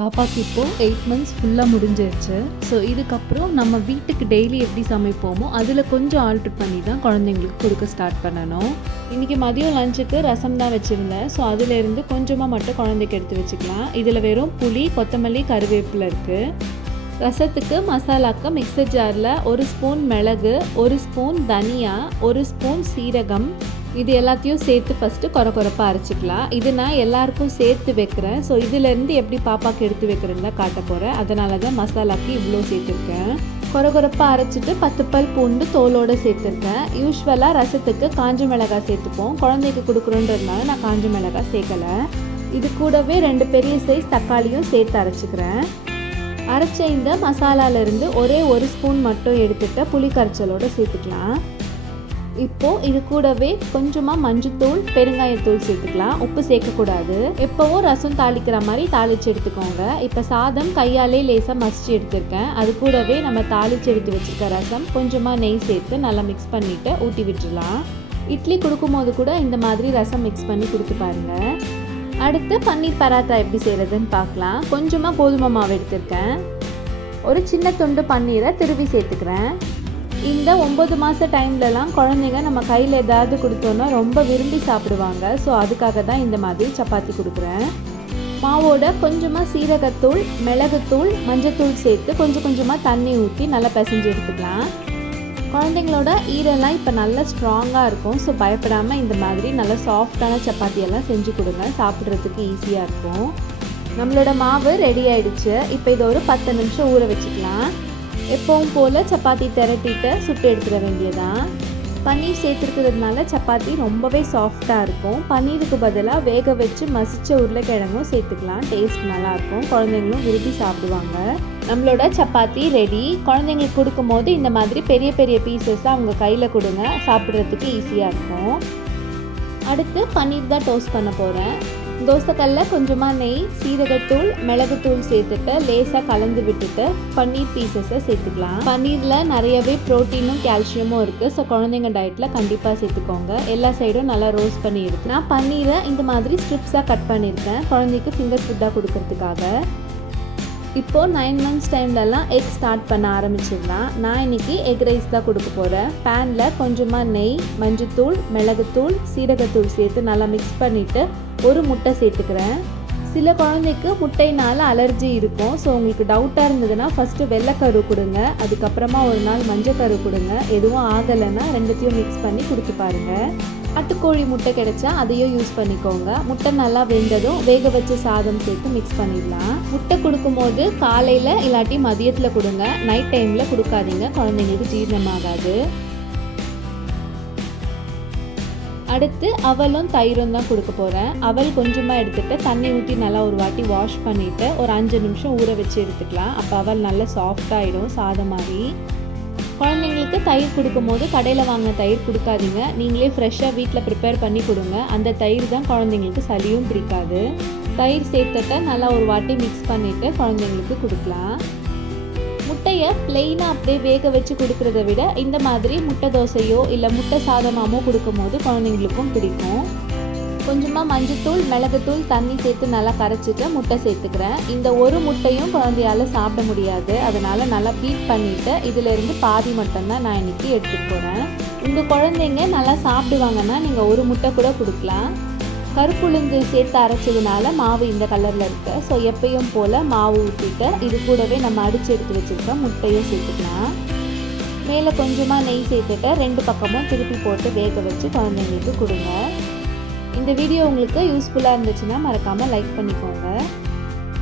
பாப்பாக்கு இப்போது eight months ஃபுல்லாக முடிஞ்சிருச்சு. ஸோ இதுக்கப்புறம் நம்ம வீட்டுக்கு டெய்லி எப்படி சமைப்போமோ அதில் கொஞ்சம் ஆல்ட்ரு பண்ணி தான் குழந்தைங்களுக்கு கொடுக்க ஸ்டார்ட் பண்ணணும். இன்றைக்கி மதியம் லஞ்சுக்கு ரசம் தான் வச்சுருந்தேன். ஸோ அதிலேருந்து கொஞ்சமாக மட்டும் குழந்தைக்கு எடுத்து வச்சுக்கலாம். இதில் வெறும் புளி கொத்தமல்லி கருவேப்பில் இருக்குது ரசத்துக்கு மசாலாக்கு மிக்சர் ஜாரில் ஒரு ஸ்பூன் மிளகு ஒரு ஸ்பூன் தனியா ஒரு ஸ்பூன் சீரகம் இது எல்லாத்தையும் சேர்த்து ஃபஸ்ட்டு கொர கொரப்பாக அரைச்சிக்கலாம். இது நான் எல்லாருக்கும் சேர்த்து வைக்கிறேன். ஸோ இதுலேருந்து எப்படி பாப்பாவுக்கு எடுத்து வைக்கிறேன்னு காட்ட போகிறேன் அதனால தான் மசாலாக்கு இவ்வளோ சேர்த்துருக்கேன். கொர கொரப்பாக அரைச்சிட்டு பத்து பல் பூண்டு தோலோடு சேர்த்துருக்கேன். யூஸ்வலாக ரசத்துக்கு காஞ்ச மிளகாய் சேர்த்துப்போம். குழந்தைக்கு கொடுக்குறோன்றதுனால நான் காஞ்ச மிளகாய் சேர்க்கலை. இது கூடவே ரெண்டு பெரிய சைஸ் தக்காளியும் சேர்த்து அரைச்சிக்கிறேன். அரைச்ச இந்த மசாலாலேருந்து ஒரே ஒரு ஸ்பூன் மட்டும் எடுத்துகிட்டு புளி கரைச்சலோடு சேர்த்துக்கலாம். இப்போது இது கூடவே கொஞ்சமாக மஞ்சத்தூள் பெருங்காயத்தூள் சேர்த்துக்கலாம். உப்பு சேர்க்கக்கூடாது. எப்போவோ ரசம் தாளிக்கிற மாதிரி தாளித்து எடுத்துக்கோங்க. இப்போ சாதம் கையாலே லேசாக மசிச்சு எடுத்திருக்கேன். அது கூடவே நம்ம தாளித்து எடுத்து வச்சுருக்க ரசம் கொஞ்சமாக நெய் சேர்த்து நல்லா மிக்ஸ் பண்ணிவிட்டு ஊட்டி விட்டுடலாம். இட்லி கொடுக்கும்போது கூட இந்த மாதிரி ரசம் மிக்ஸ் பண்ணி கொடுத்து பாருங்கள் அடுத்து பன்னீர் பராத்தா எப்படி செய்கிறதுன்னு பார்க்கலாம். கொஞ்சமாக கோதுமை மாவு எடுத்திருக்கேன். ஒரு சின்ன துண்டு பன்னீரை திருவி சேர்த்துக்கிறேன். இந்த ஒம்பது மாத டைம்லலாம் குழந்தைங்க நம்ம கையில் ஏதாவது கொடுத்தோன்னா ரொம்ப விரும்பி சாப்பிடுவாங்க. ஸோ அதுக்காக தான் இந்த மாதிரி சப்பாத்தி கொடுக்குறேன். மாவோட கொஞ்சமாக சீரகத்தூள் மிளகுத்தூள் மஞ்சத்தூள் சேர்த்து கொஞ்சம் கொஞ்சமாக தண்ணி ஊற்றி நல்லா பிசைஞ்சு எடுத்துக்கலாம். குழந்தைங்களோட ஈரெல்லாம் இப்போ நல்லா ஸ்ட்ராங்காக இருக்கும். ஸோ பயப்படாமல் இந்த மாதிரி நல்லா சாஃப்டான சப்பாத்தியெல்லாம் செஞ்சு கொடுங்க. சாப்பிட்றதுக்கு ஈஸியாக இருக்கும். நம்மளோட மாவு ரெடி ஆயிடுச்சு. இப்போ இதை ஒரு பத்து நிமிஷம் ஊற வச்சுக்கலாம். எப்பவும் போல் சப்பாத்தி திரட்டிட்டு சுட்டு எடுத்துட வேண்டியதான் பன்னீர் சேர்த்துருக்கிறதுனால சப்பாத்தி ரொம்பவே சாஃப்டாக இருக்கும். பன்னீருக்கு பதிலாக வேக வச்சு மசிச்ச உருளைக்கிழங்கும் சேர்த்துக்கலாம். டேஸ்ட் நல்லாயிருக்கும். குழந்தைங்களும் விரும்பி சாப்பிடுவாங்க. நம்மளோட சப்பாத்தி ரெடி குழந்தைங்களுக்கு கொடுக்கும்போது இந்த மாதிரி பெரிய பெரிய பீசஸாக அவங்க கையில் கொடுங்க. சாப்பிட்றதுக்கு ஈஸியாக இருக்கும். அடுத்து பன்னீர் தான் டோஸ்ட் பண்ண போகிறேன் தோசைக்கல்ல கொஞ்சமாக நெய் சீரகத்தூள் மிளகுத்தூள் சேர்த்துட்டு லேசாக கலந்து விட்டுட்டு பன்னீர் பீசஸை சேர்த்துக்கலாம். பன்னீரில் நிறையவே ப்ரோட்டீனும் கால்சியமும் இருக்குது ஸோ குழந்தைங்க டயட்டில் கண்டிப்பாக சேர்த்துக்கோங்க. எல்லா சைடும் நல்லா ரோஸ்ட் பண்ணி இருக்கு நான் பன்னீரை இந்த மாதிரி ஸ்ட்ரிப்ஸாக கட் பண்ணியிருக்கேன். குழந்தைக்கு ஃபிங்கர் ஃபுட்டாக கொடுக்கறதுக்காக. இப்போது நைன் மந்த்ஸ் டைம்லலாம் எக் ஸ்டார்ட் பண்ண ஆரம்பிச்சிடலாம் நான் இன்னைக்கு எக் ரைஸ் தான் கொடுக்க போகிறேன் பேனில் கொஞ்சமாக நெய் மஞ்சத்தூள் மிளகுத்தூள் சீரகத்தூள் சேர்த்து நல்லா மிக்ஸ் பண்ணிவிட்டு ஒரு முட்டை சேர்த்துக்கிறேன். சில குழந்தைக்கு முட்டைனால அலர்ஜி இருக்கும். ஸோ உங்களுக்கு டவுட்டாக இருந்ததுன்னா ஃபஸ்ட்டு வெள்ளைக்கரு கொடுங்க. அதுக்கப்புறமா ஒரு நாள் மஞ்சக்கரு கொடுங்க. எதுவும் ஆகலைன்னா ரெண்டுத்தையும் மிக்ஸ் பண்ணி கொடுத்து பாருங்கள் அட்டுக்கோழி முட்டை கிடைச்சா அதையும் யூஸ் பண்ணிக்கோங்க. முட்டை நல்லா வெந்ததும் வேக வச்ச சாதம் சேர்த்து மிக்ஸ் பண்ணிடலாம். முட்டை கொடுக்கும்போது காலையில் இல்லாட்டி மதியத்தில் கொடுங்க. நைட் டைமில் கொடுக்காதீங்க. குழந்தைங்களுக்கு ஜீரணமாகாது. அடுத்து அவலும் தயிரும் தான் கொடுக்க போகிறேன் அவல் கொஞ்சமாக எடுத்துகிட்டு தண்ணி ஊற்றி நல்லா ஒரு வாட்டி வாஷ் பண்ணிவிட்டு ஒரு அஞ்சு நிமிஷம் ஊற வச்சு எடுத்துக்கலாம். அப்போ அவல் நல்லா சாஃப்டாகிடும் சாதம் மாதிரி. குழந்தைங்களுக்கு தயிர் கொடுக்கும்போது கடையில் வாங்கின தயிர் கொடுக்காதீங்க. நீங்களே ஃப்ரெஷ்ஷாக வீட்டில் ப்ரிப்பேர் பண்ணி கொடுங்க. அந்த தயிர் தான் குழந்தைங்களுக்கு சளியும் பிடிக்காது. தயிர் சேர்த்தட்ட நல்லா ஒரு வாட்டி மிக்ஸ் பண்ணிவிட்டு குழந்தைங்களுக்கு கொடுக்கலாம். முட்டையை பிளெயினாக அப்படியே வேக வச்சு கொடுக்குறத விட இந்த மாதிரி முட்டை தோசையோ இல்லை முட்டை சாதமாமோ கொடுக்கும்போது குழந்தைங்களுக்கும் பிடிக்கும். கொஞ்சமாக மஞ்சத்தூள் மிளகுத்தூள் தண்ணி சேர்த்து நல்லா கரைச்சிட்டு முட்டை சேர்த்துக்கிறேன். இந்த ஒரு முட்டையும் குழந்தையால் சாப்பிட முடியாது. அதனால் நல்லா பீட் பண்ணிவிட்டு இதிலிருந்து பாதி மட்டும்தான் நான் இன்றைக்கி எடுத்துகிட்டு போகிறேன் உங்கள் குழந்தைங்க நல்லா சாப்பிடுவாங்கன்னா நீங்கள் ஒரு முட்டை கூட கொடுக்கலாம். கருப்புளுந்து சேர்த்து அரைச்சதுனால மாவு இந்த கலரில் இருக்கு. ஸோ எப்பயும் போல் மாவு ஊற்றிட்டு இது கூடவே நம்ம அடித்து எடுத்து வச்சுருக்க முட்டையும் சேர்த்துக்கலாம். மேலே கொஞ்சமாக நெய் சேர்த்துட்டு ரெண்டு பக்கமும் திருப்பி போட்டு வேக வச்சு குழந்தைங்களுக்கு கொடுங்க. இந்த வீடியோ உங்களுக்கு யூஸ்ஃபுல்லாக இருந்துச்சுன்னா மறக்காமல் லைக் பண்ணிக்கோங்க.